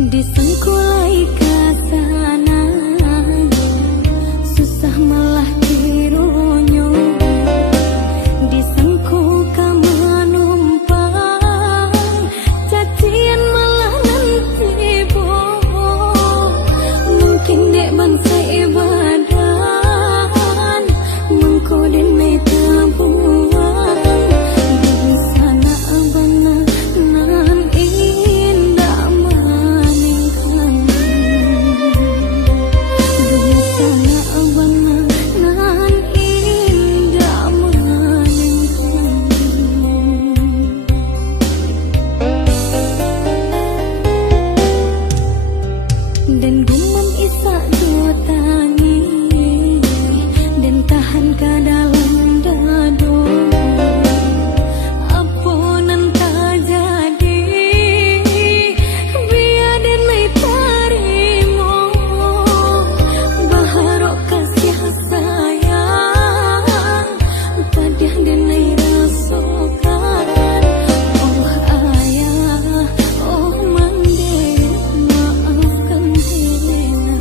Disengkulai kasana susah malah dironyo, disengku kama numpang cacian malah nanti bohong. Mungkin dek bangsa ibadan mengkoden mai tabuan di sana abana nan indah maningkan di sana abana nan indah maningkan. Dan gumam isa tangi dan tahan ke dalam dado. Apunan tak jadi biar dan mai tarimo baharok kasih sayang tadiah dan mai rasokan. Oh ayah, oh mande, maafkan Helena.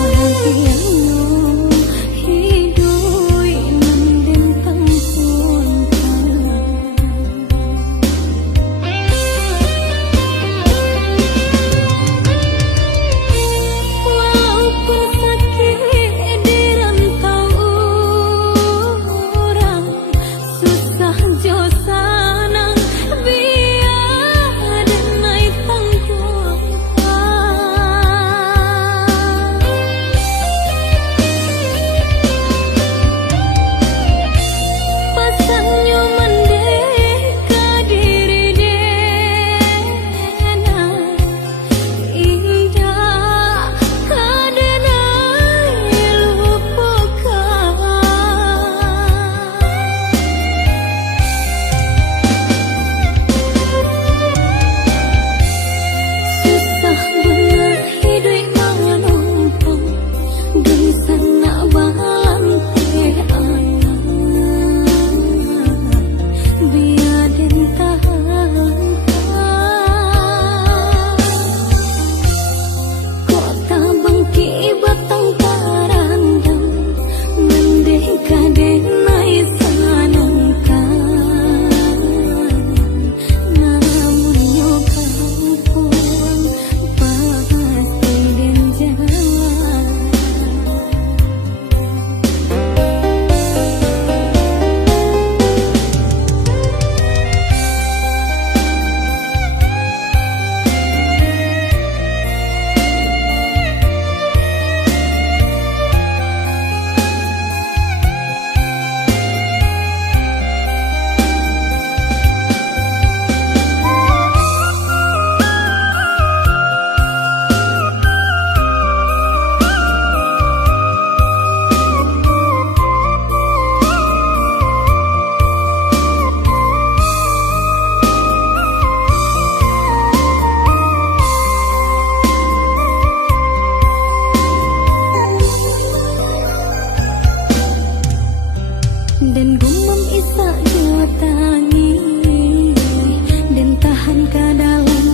Perhatianmu hidui mendem tangkungan. Walaupun sakit di rantau orang, susah jo sanang biar dan naik tanggungan. Pasannya mendeka diri dena indah kadena lupakan. Susah benar hidup mengumpul di sana balante ayah biar den tahan. Kota bangki batang parandang mendeka denai sanangkan. Namun yo kampung pasti den jalan. Dan gumam isa tangi dan tahan ke dalam